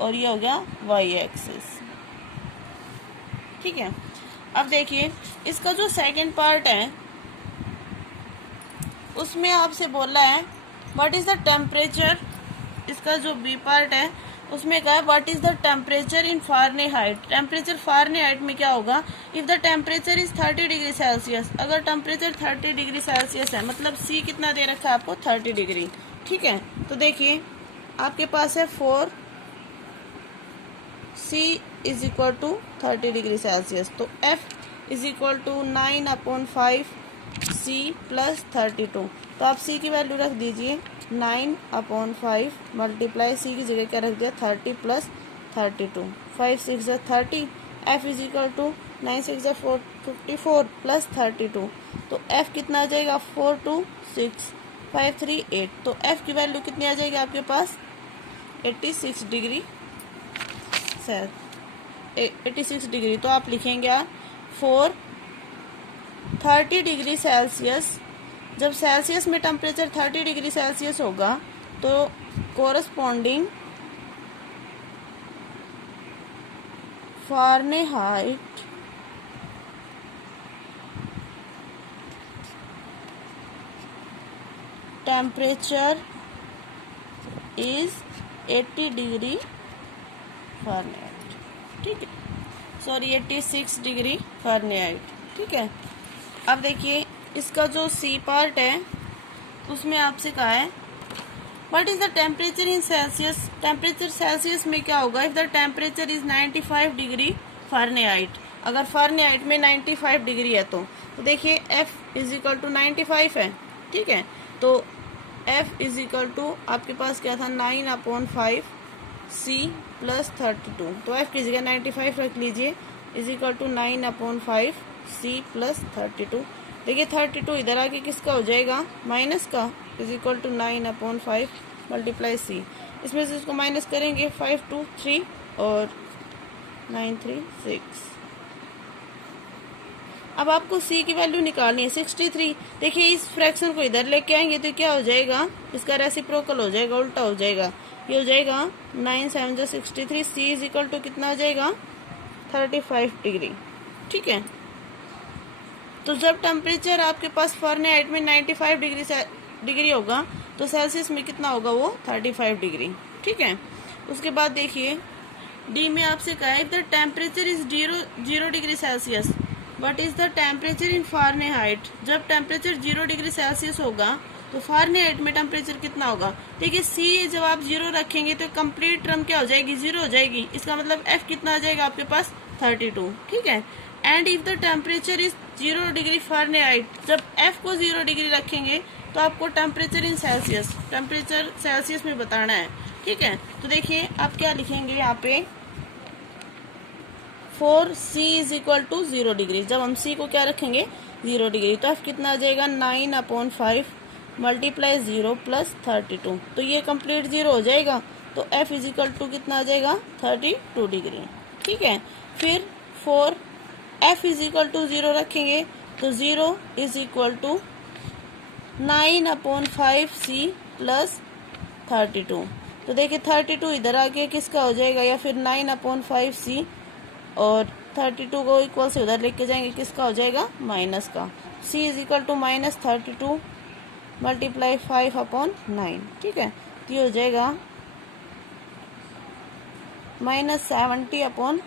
और ये हो गया वाई एक्सिस। ठीक है, अब देखिए इसका जो सेकंड पार्ट है उसमें आपसे बोला है व्हाट इज द टेम्परेचर। इसका जो बी पार्ट है उसमें कहा है what is the temperature in Fahrenheit. Temperature Fahrenheit में क्या होगा, if the temperature is 30 degree Celsius. अगर टेम्परेचर 30 डिग्री सेल्सियस है मतलब सी कितना दे रखा है आपको 30 डिग्री। ठीक है, तो देखिए आपके पास है 4 C is equal to 30 degree Celsius, तो F is equal to 9/5 C plus 32। तो आप सी की वैल्यू रख दीजिए 9/5 मल्टीप्लाई सी की जगह क्या रख दिया 30 plus 32, 5 6 30। F is equal to 9 6 54 plus 32, तो एफ कितना आ जाएगा 4 2 6 5 3 8। तो एफ की वैल्यू कितनी आ जाएगी आपके पास 86 डिग्री 86 डिग्री। तो आप लिखेंगे 4 30 डिग्री सेल्सियस। जब सेल्सियस में टेम्परेचर 30 डिग्री सेल्सियस होगा तो corresponding Fahrenheit temperature is 80 degree Fahrenheit. ठीक है, सॉरी 86 डिग्री फारेनहाइट। ठीक है, अब देखिए इसका जो सी पार्ट है उसमें आपसे कहा है what is the temperature in Celsius. Temperature Celsius में क्या होगा if the temperature is 95 degree Fahrenheit. अगर फारेनहाइट में 95 डिग्री है तो देखिए एफ इज इक्वल टू 95 है। ठीक है, तो एफ इज इक्वल टू आपके पास क्या था 9/5 सी प्लस 32। तो एफ की जगह 95 रख लीजिए is equal to 9/5 C plus 32। देखिए 32 इधर आके किसका हो जाएगा माइनस का, is equal to 9/5 multiply C. इसमें से इसको माइनस करेंगे 5 2 3 और 9 3 6। अब आपको सी की वैल्यू निकालनी है 63। देखिए इस फ्रैक्शन को इधर लेके आएंगे तो क्या हो जाएगा, इसका रेसिप्रोकल हो जाएगा, उल्टा हो जाएगा। ये हो जाएगा 9 7 63। सी इज इक्वल टू कितना आ जाएगा 35 डिग्री। ठीक है, तो जब टेम्परेचर आपके पास फारेनहाइट में 95 डिग्री होगा तो सेल्सियस में कितना होगा वो 35 डिग्री। ठीक है, उसके बाद देखिए डी में आपसे कहा है the temperature is 0 degree Celsius what is the temperature in Fahrenheit. जब टेम्परेचर 0 डिग्री सेल्सियस होगा तो फारेनहाइट में टेम्परेचर कितना होगा। देखिए सी जब आप 0 रखेंगे तो कंप्लीट टर्म क्या हो जाएगी 0 हो जाएगी। इसका मतलब एफ कितना आ जाएगा आपके पास 32। ठीक है, and if the temperature is 0 degree Fahrenheit, जब एफ को 0 डिग्री रखेंगे तो आपको temperature in Celsius, temperature Celsius में बताना है। ठीक है, तो देखिए आप क्या लिखेंगे यहाँ पे 4 C is equal to 0 degree. जब हम सी को क्या रखेंगे 0 डिग्री तो एफ कितना आ जाएगा 9/5 मल्टीप्लाई 0 प्लस 32। तो ये कंप्लीट 0 हो जाएगा तो एफ इज इक्वल टू कितना आ जाएगा 32 डिग्री। ठीक है, फिर 4 एफ इज इक्वल टू 0 रखेंगे तो 0 is equal to 9/5 C plus 32। तो देखिए 32 इधर आके किसका हो जाएगा या फिर 9/5 सी और 32 को इक्वल से उधर लेके जाएंगे किसका हो जाएगा माइनस का। C is equal to minus 32 multiply 5/9। ठीक है, तो ये हो जाएगा माइनस 70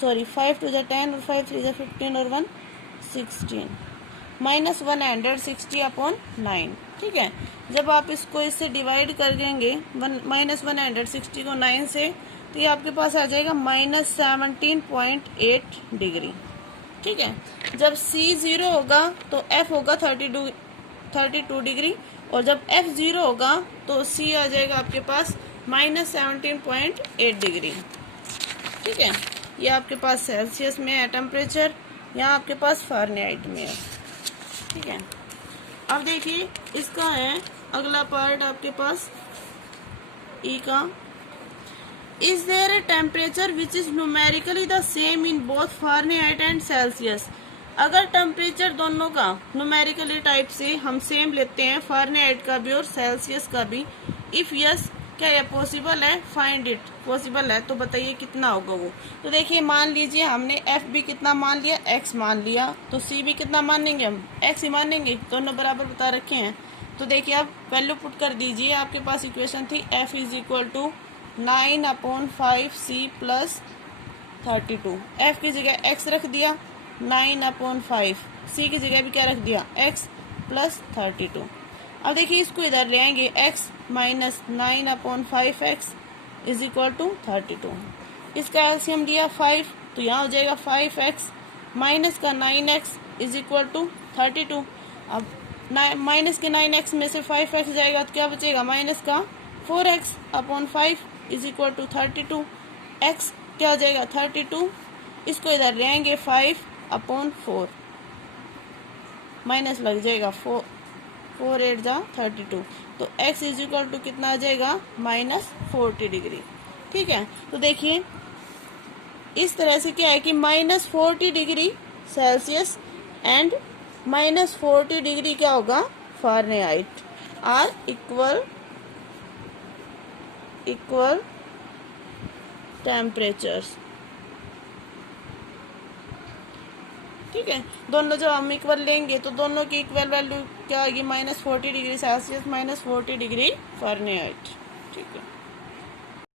सॉरी 5 2 10 और 5 3 15 और 1 16 माइनस 160/9। ठीक है, जब आप इसको इससे डिवाइड कर देंगे माइनस 160 को 9 से तो ये आपके पास आ जाएगा माइनस 17.8 डिग्री। ठीक है, जब C 0 होगा तो F होगा 32 डिग्री और जब F 0 होगा तो C आ जाएगा आपके पास माइनस 17.8 डिग्री। ठीक है, ये आपके पास सेल्सियस में है टेम्परेचर, यहाँ आपके पास फारेनहाइट में है। ठीक है, अब देखिए इसका है अगला पार्ट आपके पास ई का is there a temperature which is numerically the same in both Fahrenheit and Celsius. अगर टेम्परेचर दोनों का न्यूमेरिकली टाइप से हम सेम लेते हैं फारेनहाइट का भी और सेल्सियस का भी, इफ यस क्या ये पॉसिबल है? Find it. पॉसिबल है तो बताइए कितना होगा वो। तो देखिए मान लीजिए हमने एफ भी कितना मान लिया, एक्स मान लिया, तो सी भी कितना मानेंगे हम, एक्स ही मानेंगे, दोनों बराबर बता रखे हैं। तो देखिए अब वैल्यू पुट कर दीजिए, आपके पास इक्वेशन थी F is equal to 9/5 + 32। F की जगह एक्स रख दिया, 9/5, सी की जगह भी क्या रख दिया, एक्स + 32। अब देखिए इसको इधर ले आएंगे, x minus 9/5x is equal to 32। इसका एलसीएम लिया 5, तो यहाँ हो जाएगा 5x माइनस का 9x इज इक्वल टू 32। अब माइनस के 9x में से 5x जाएगा तो क्या बचेगा, माइनस का 4x/5 is equal to 32। x क्या हो जाएगा 32, इसको इधर ले आएंगे 5/4, माइनस लग जाएगा 4 8 जा 32, तो x इज इक्वल टू कितना आ जाएगा, -40 डिग्री। ठीक है, तो देखिए इस तरह से क्या है कि -40 डिग्री सेल्सियस एंड -40 डिग्री क्या होगा, फ़ारेनहाइट आर इक्वल टेम्परेचर्स। ठीक है, दोनों जब हम इक्वल लेंगे तो दोनों की इक्वल वैल्यू क्या आएगी, -40 डिग्री सेल्सियस -40 डिग्री फ़ारेनहाइट। ठीक है।